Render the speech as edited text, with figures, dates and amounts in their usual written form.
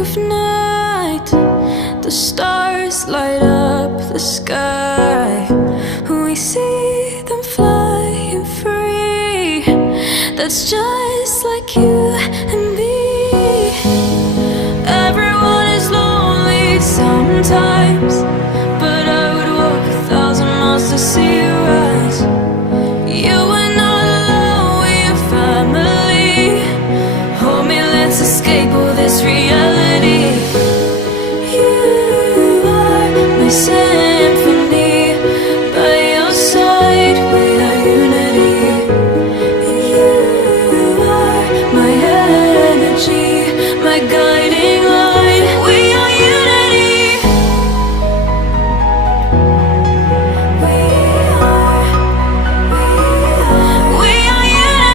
of night, the stars light up the sky. We see them flying free. That's just like you and me. Everyone is lonely sometimes, but I would walk 1,000 miles to see you rise. You are not alone, we're family. Hold me, let's escape all this reality.